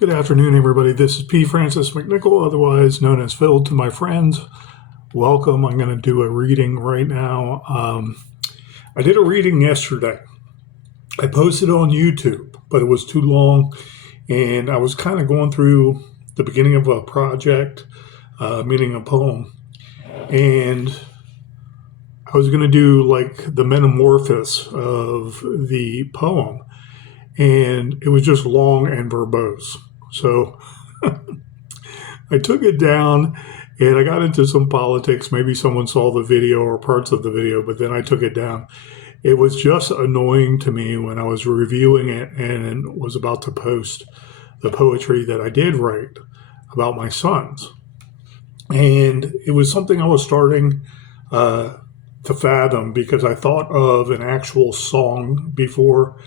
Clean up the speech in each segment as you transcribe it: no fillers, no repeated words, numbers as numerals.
Good afternoon, everybody. This is P. Francis McNichol, otherwise known as Phil to my friends. Welcome. I'm going to do a reading right now. I did a reading yesterday. I posted it on YouTube, but it was too long, and I was kind of going through the beginning of a project, meaning a poem, and I was going to do like the metamorphosis of the poem, and it was just long and verbose. So I took it down and I got into some politics. Maybe someone saw the video or parts of the video, but then I took it down. It was just annoying to me when I was reviewing it and was about to post the poetry that I did write about my sons. And it was something I was starting to fathom because I thought of an actual song before.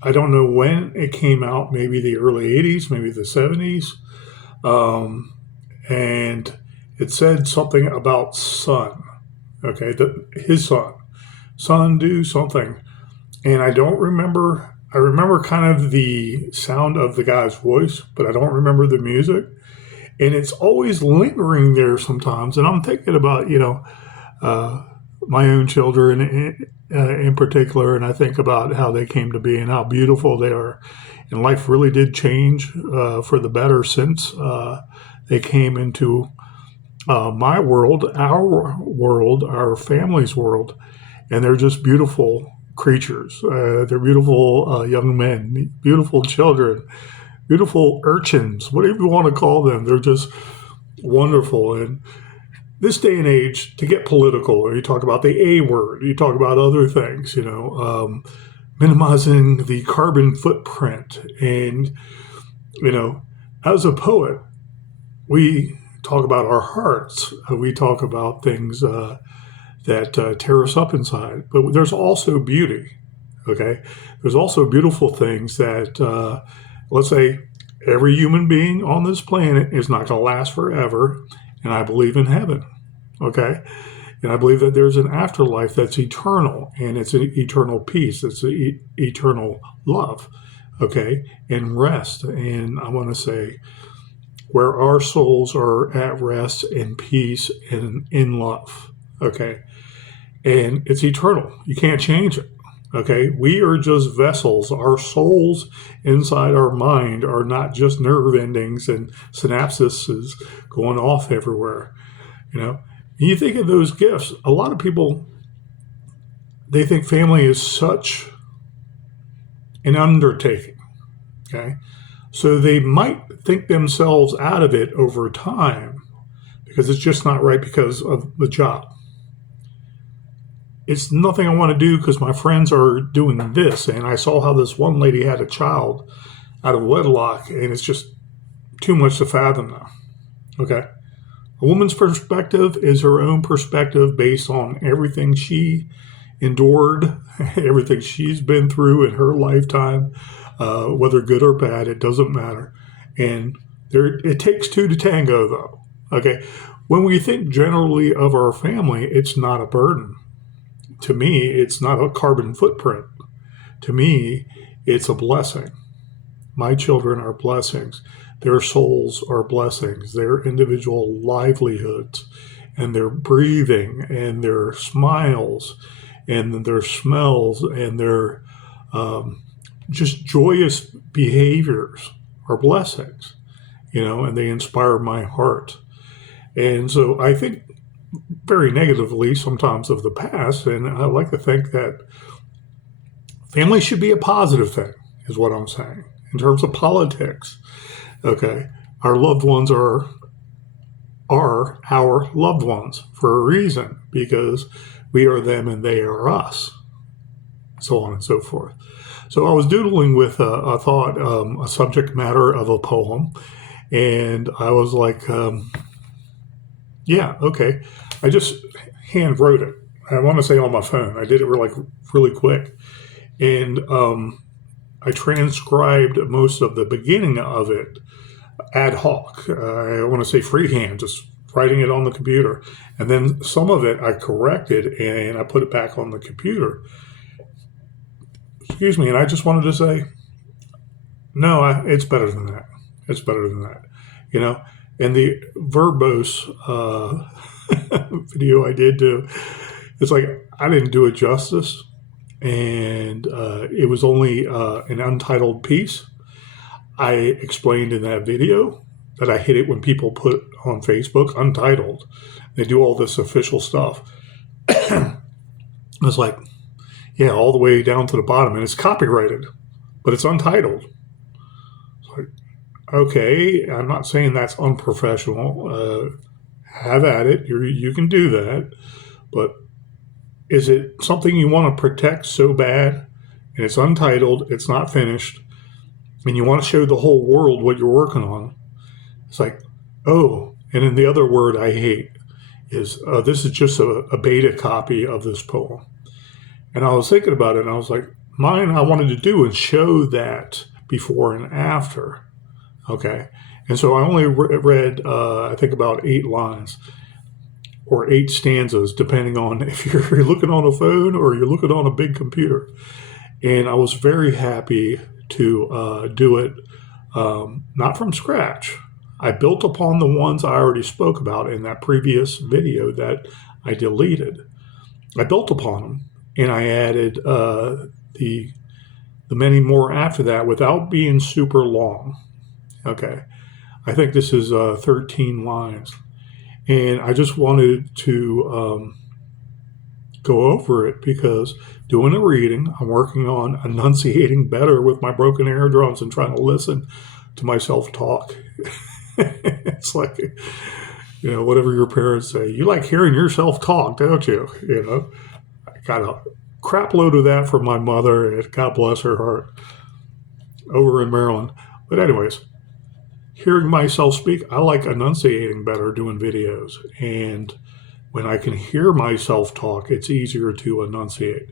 I don't know when it came out, maybe the early 80s, maybe the 70s. And it said something about son, okay, his son do something. And I don't remember, I remember kind of the sound of the guy's voice, but I don't remember the music. And it's always lingering there sometimes. And I'm thinking about, my own children in particular, and I think about how they came to be and how beautiful they are. And life really did change for the better since they came into my world, our family's world. And they're just beautiful creatures. They're beautiful young men, beautiful children, beautiful urchins, whatever you want to call them. They're just wonderful. And this day and age, to get political, or you talk about the A word, you talk about other things, minimizing the carbon footprint. And, as a poet, we talk about our hearts. We talk about things that tear us up inside. But there's also beauty, okay? There's also beautiful things that, let's say, every human being on this planet is not going to last forever. And I believe in heaven, okay? And I believe that there's an afterlife that's eternal, and it's an eternal peace. It's an eternal love, okay? And rest. And I want to say where our souls are at rest and peace and in love, okay? And it's eternal. You can't change it. Okay, we are just vessels. Our souls inside our mind are not just nerve endings and synapses going off everywhere. You think of those gifts. A lot of people, they think family is such an undertaking. Okay, so they might think themselves out of it over time because it's just not right because of the job. It's nothing I want to do because my friends are doing this. And I saw how this one lady had a child out of wedlock, and it's just too much to fathom now. Okay. A woman's perspective is her own perspective based on everything she endured, everything she's been through in her lifetime, whether good or bad, it doesn't matter. And it takes two to tango, though. Okay. When we think generally of our family, it's not a burden. To me, it's not a carbon footprint. To me, it's a blessing. My children are blessings. Their souls are blessings. Their individual livelihoods and their breathing and their smiles and their smells and their just joyous behaviors are blessings, and they inspire my heart. And so I think very negatively sometimes of the past, and I like to think that family should be a positive thing, is what I'm saying, in terms of politics. Okay, our loved ones are our loved ones for a reason, because we are them and they are us, so on and so forth. So I was doodling with a thought, a subject matter of a poem, and I was like, yeah, okay. I just hand wrote it. I want to say on my phone. I did it really quick. And I transcribed most of the beginning of it ad hoc. I want to say freehand, just writing it on the computer. And then some of it I corrected and I put it back on the computer. Excuse me. And I just wanted to say, No, it's better than that. It's better than that. You know, and the verbose video I did do, it's like I didn't do it justice, and it was only an untitled piece. I explained in that video that I hit it when people put on Facebook untitled. They do all this official stuff. It's like, yeah, all the way down to the bottom, and it's copyrighted, but it's untitled. It's like, okay, I'm not saying that's unprofessional. Have at it. You can do that, but is it something you want to protect so bad? And it's untitled. It's not finished, and you want to show the whole world what you're working on. It's like, oh, and then the other word I hate is this is just a beta copy of this poem. And I was thinking about it, and I was like, mine I wanted to do and show that before and after. Okay. And so I only read, I think, about 8 lines or 8 stanzas, depending on if you're looking on a phone or you're looking on a big computer. And I was very happy to do it, not from scratch. I built upon the ones I already spoke about in that previous video that I deleted. I built upon them, and I added the many more after that without being super long. Okay, I think this is 13 lines, and I just wanted to go over it because doing a reading, I'm working on enunciating better with my broken eardrums and trying to listen to myself talk. It's like, whatever your parents say, you like hearing yourself talk, don't you? I got a crap load of that from my mother, and God bless her heart, over in Maryland. But anyways, hearing myself speak, I like enunciating better doing videos. And when I can hear myself talk, it's easier to enunciate.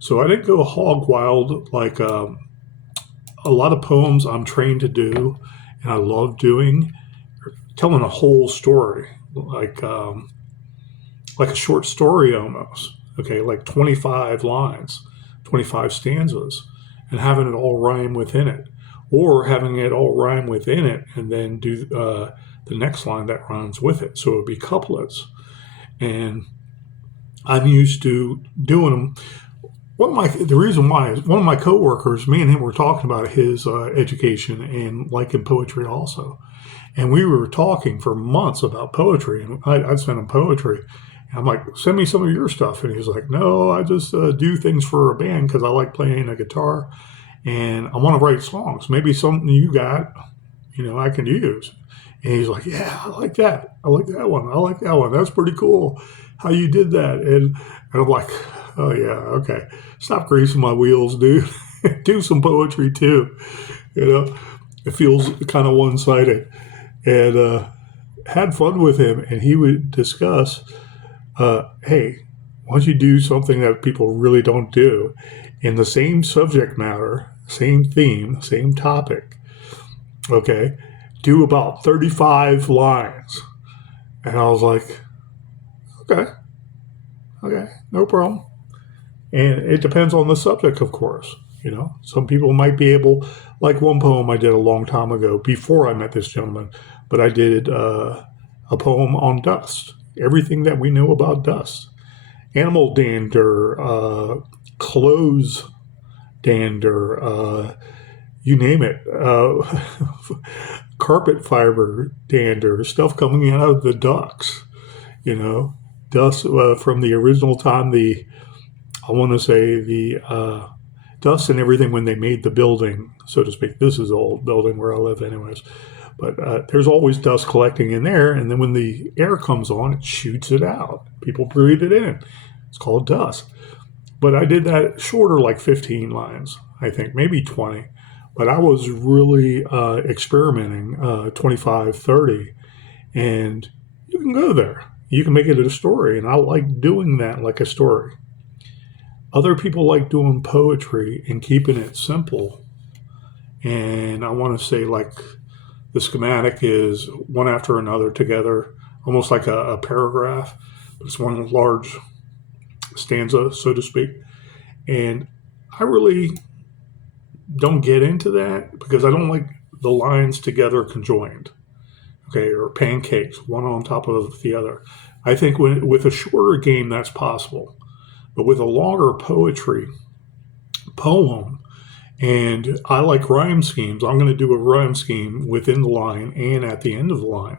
So I didn't go hog wild like a lot of poems I'm trained to do, and I love doing, telling a whole story, like a short story almost. Okay, like 25 lines, 25 stanzas, and having it all rhyme within it, or having it all rhyme within it and then do the next line that rhymes with it. So it would be couplets. And I'm used to doing them. The reason why is one of my coworkers, me and him were talking about his education and liking poetry also. And we were talking for months about poetry, and I'd send him poetry. And I'm like, send me some of your stuff. And he's like, no, I just do things for a band because I like playing a guitar and I want to write songs. Maybe something you got, I can use. And he's like, yeah, I like that. I like that one. I like that one. That's pretty cool how you did that. And I'm like, oh, yeah, okay. Stop greasing my wheels, dude. Do some poetry too. It feels kind of one-sided. And had fun with him. And he would discuss, hey, why don't you do something that people really don't do in the same subject matter, same theme, same topic, okay? Do about 35 lines. And I was like, okay, no problem. And it depends on the subject, of course. Some people might be able, like one poem I did a long time ago before I met this gentleman, but I did a poem on dust, everything that we know about dust. Animal dander, clothes dander, you name it, carpet fiber dander, stuff coming out of the ducts, dust from the original time, I want to say the dust and everything when they made the building, so to speak. This is the old building where I live anyways. But there's always dust collecting in there, and then when the air comes on, it shoots it out. People breathe it in. It's called dust. But I did that shorter, like 15 lines, I think, maybe 20. But I was really experimenting 25, 30. And you can go there. You can make it a story. And I like doing that like a story. Other people like doing poetry and keeping it simple. And I want to say, like, the schematic is one after another together, almost like a paragraph. But it's one large stanza, so to speak. And I really don't get into that because I don't like the lines together conjoined, okay, or pancakes, one on top of the other. I think with a shorter game, that's possible. But with a longer poem, and I like rhyme schemes, I'm going to do a rhyme scheme within the line and at the end of the line.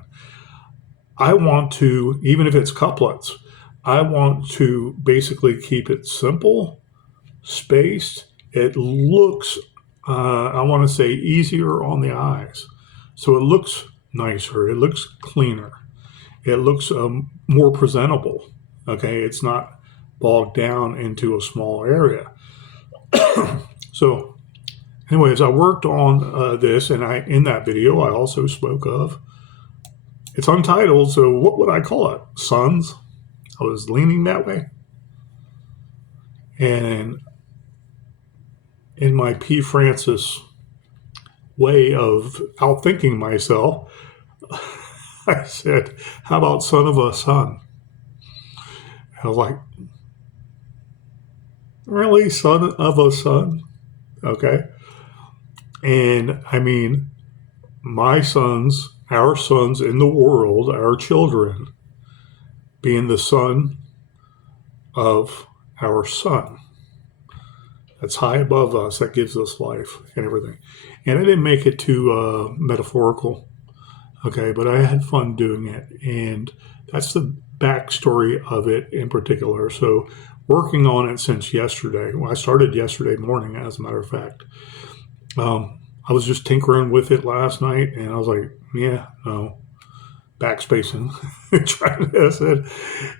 I want to, even if it's couplets, I want to basically keep it simple, spaced. It looks, I want to say, easier on the eyes. So it looks nicer, it looks cleaner, it looks more presentable. Okay, it's not bogged down into a small area. So, anyways, I worked on this, and in that video I also spoke of. It's untitled, so what would I call it? Sons. I was leaning that way, and in my P. Francis way of outthinking myself, I said, "How about son of a son?" I was like, "Really, son of a son?" Okay, and I mean, my sons, our sons in the world, our children, being the son of our son. That's high above us. That gives us life and everything. And I didn't make it too metaphorical, okay, but I had fun doing it. And that's the backstory of it in particular. So, working on it since yesterday. Well, I started yesterday morning, as a matter of fact. I was just tinkering with it last night, and I was like, yeah, no, backspacing. Trying to, I said,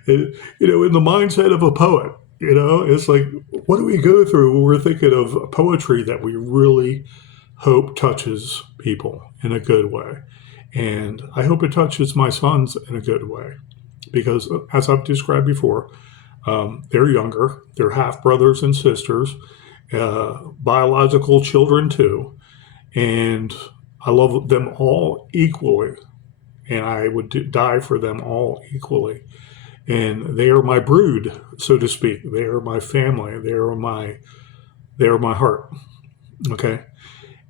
in the mindset of a poet, it's like, what do we go through when we're thinking of poetry that we really hope touches people in a good way? And I hope it touches my sons in a good way because, as I've described before, they're younger, they're half brothers and sisters, biological children too, and I love them all equally, and I would die for them all equally. And they are my brood, so to speak. They are my family. They are my heart. Okay,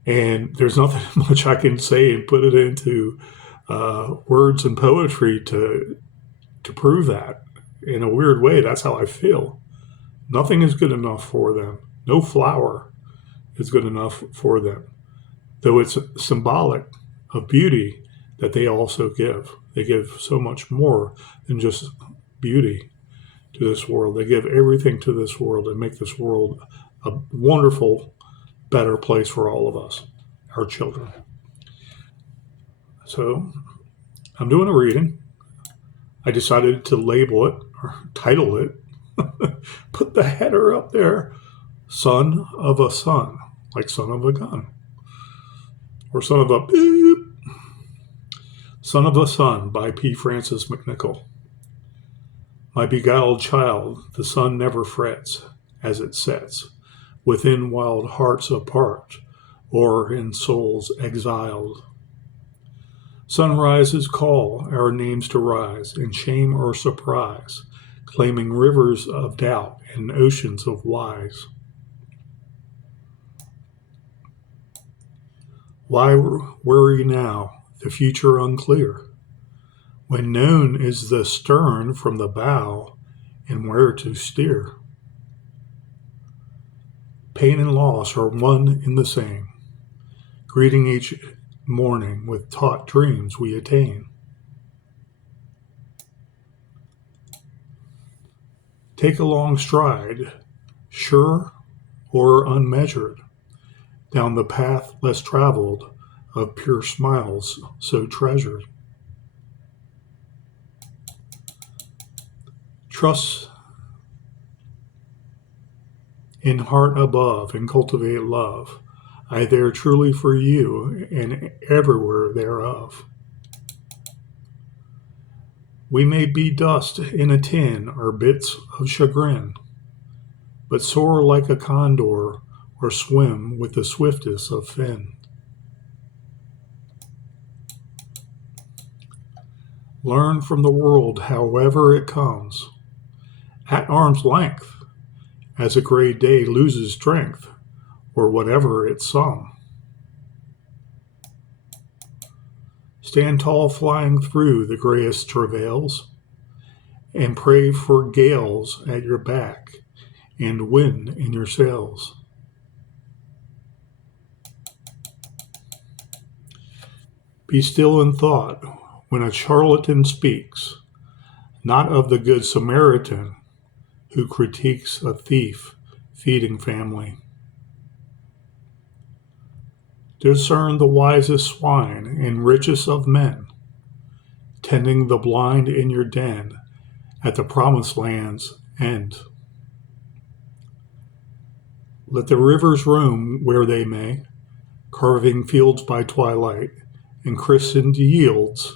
and there's nothing much I can say and put it into words and poetry to prove that. In a weird way, that's how I feel. Nothing is good enough for them. No flower is good enough for them, though it's symbolic of beauty that they also give. They give so much more than just beauty to this world. They give everything to this world and make this world a wonderful, better place for all of us, our children. So I'm doing a reading. I decided to label it or title it, put the header up there, Son of a Son, like son of a gun, or son of a beep. Son of a Son by P. Francis McNichol. My beguiled child, the sun never frets as it sets, within wild hearts apart, or in souls exiled. Sunrises call our names to rise in shame or surprise, claiming rivers of doubt and oceans of wise. Why worry now, the future unclear, when known is the stern from the bow and where to steer? Pain and loss are one in the same, greeting each morning with taut dreams we attain. Take a long stride, sure or unmeasured, down the path less traveled of pure smiles so treasured. Trust in heart above and cultivate love, I there truly for you and everywhere thereof. We may be dust in a tin or bits of chagrin, but soar like a condor or swim with the swiftest of fin. Learn from the world however it comes, at arm's length, as a gray day loses strength, or whatever it's sung. Stand tall flying through the grayest travails, and pray for gales at your back and wind in your sails. Be still in thought when a charlatan speaks, not of the good Samaritan who critiques a thief feeding family. Discern the wisest swine and richest of men, tending the blind in your den at the promised land's end. Let the rivers roam where they may, carving fields by twilight and christened yields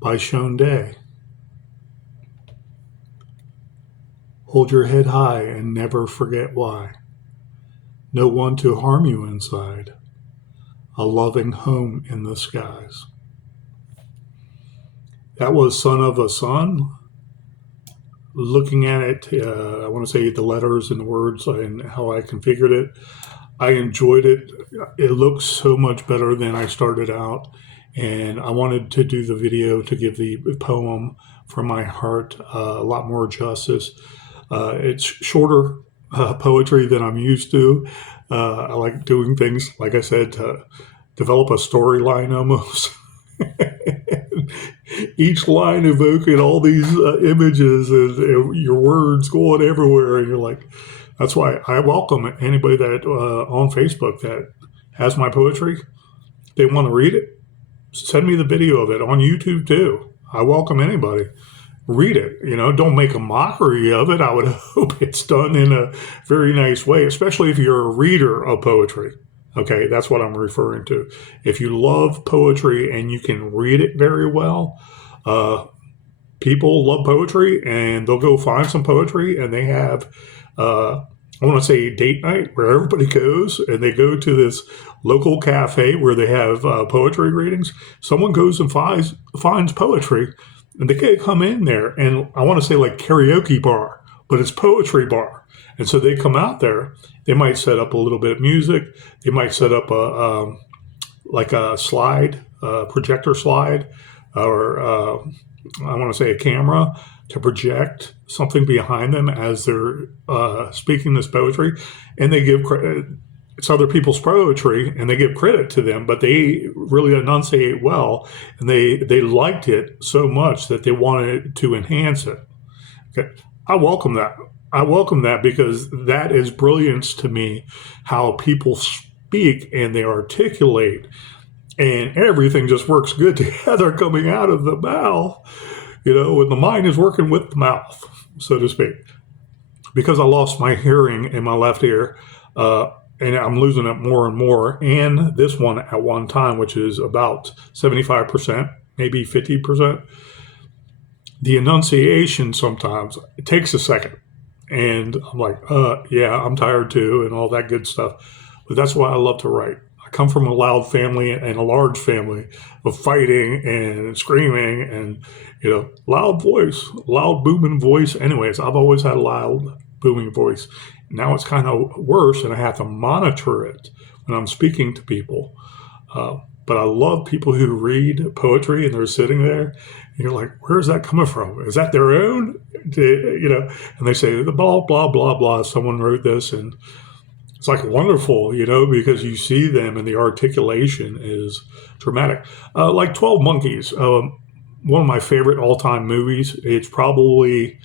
by shown day. Hold your head high and never forget why. No one to harm you inside, a loving home in the skies. That was Son of a Son. Looking at it, I want to say the letters and the words and how I configured it. I enjoyed it. It looks so much better than I started out. And I wanted to do the video to give the poem from my heart a lot more justice. It's shorter poetry than I'm used to. I like doing things, like I said, to develop a storyline almost. Each line evoking all these images and your words going everywhere. And you're like, that's why I welcome anybody that on Facebook that has my poetry. They want to read it. Send me the video of it on YouTube too. I welcome anybody. Read it. Don't make a mockery of it. I would hope it's done in a very nice way, especially if you're a reader of poetry. Okay, that's what I'm referring to. If you love poetry and you can read it very well, people love poetry and they'll go find some poetry and they have, I want to say date night where everybody goes and they go to this local cafe where they have poetry readings. Someone goes and finds poetry and they can come in there and I want to say like karaoke bar, but it's poetry bar. And so they come out there, they might set up a little bit of music. They might set up a slide, projector slide, or I want to say a camera to project something behind them as they're speaking this poetry. And they give credit. It's other people's poetry and they give credit to them, but they really enunciate well. And they liked it so much that they wanted to enhance it. Okay. I welcome that. I welcome that because that is brilliance to me, how people speak and they articulate and everything just works good together coming out of the mouth, when the mind is working with the mouth, so to speak. Because I lost my hearing in my left ear, and I'm losing it more and more, and this one at one time, which is about 75%, maybe 50%. The enunciation sometimes, it takes a second. And I'm like, yeah, I'm tired too, and all that good stuff. But that's why I love to write. I come from a loud family and a large family of fighting and screaming and, loud voice, loud booming voice. Anyways, I've always had a loud booming voice. Now it's kind of worse, and I have to monitor it when I'm speaking to people. But I love people who read poetry and they're sitting there and you're like, where's that coming from? Is that their own? And they say the blah, blah, blah, blah. Someone wrote this and it's like wonderful, because you see them and the articulation is dramatic. Like 12 Monkeys, one of my favorite all-time movies. It's probably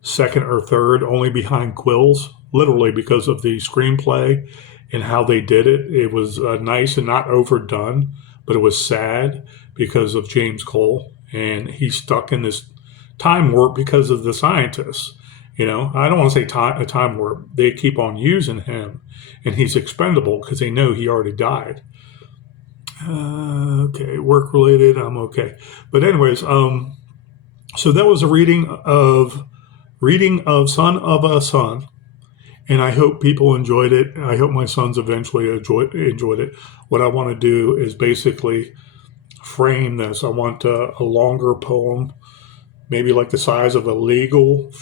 second or third, only behind Quills, literally because of the screenplay and how they did it. It was nice and not overdone, but it was sad because of James Cole. And he's stuck in this time warp because of the scientists. I don't want to say a time warp. They keep on using him, and he's expendable because they know he already died. Okay, work-related, I'm okay. But anyways, so that was a reading of Son of a Son. And I hope people enjoyed it. I hope my sons eventually enjoyed it. What I want to do is basically frame this. I want a longer poem, maybe like the size of a legal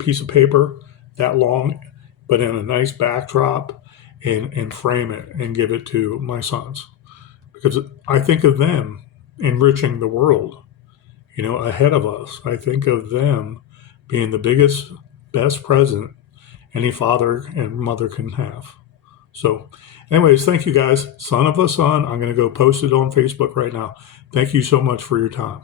piece of paper, that long, but in a nice backdrop. and frame it and give it to my sons, because I think of them enriching the world, ahead of us. I think of them being the biggest, best present any father and mother can have. So, anyways, thank you guys. Son of a son. I'm going to go post it on Facebook right now. Thank you so much for your time.